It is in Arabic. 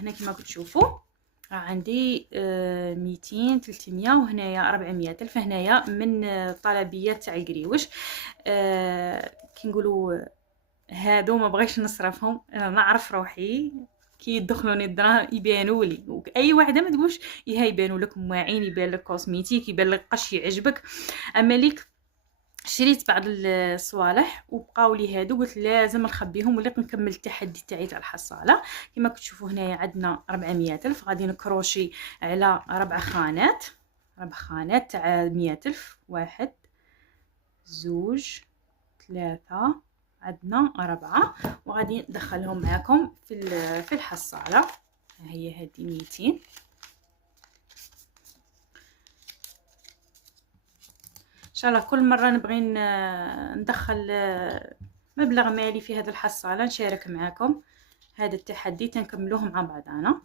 هنا كما كتشوفوا عندي 200 300 وهنايا 400 الف. هنايا من طلبيات تاع القريوش. كي نقولوا هادو ما بغيتش نصرفهم، انا نعرف روحي كي يدخلوني الدراهم يبانوا لي، واي وحده ما تقولش يا يبانوا لك مواعين، يبان لك كوسميتيك، يبان لك قش يعجبك. اما ليك شريت بعض الصوالح وبقاو لي هادو، قلت لازم نخبيهم وليت نكمل التحدي تاعي تاع الحصاله. كما كتشوفوا هنايا عندنا 400 الف. غادي نكروشي على 4 خانات، 4 خانات تاع 100 الف. 1 2 3 عندنا 4، وغادي ندخلهم معكم في الحصاله. هي هذه 200. ان شاء الله كل مره نبغي ندخل مبلغ مالي في هذه الحصاله نشارك معكم هذا التحدي تنكملوه مع بعضنا.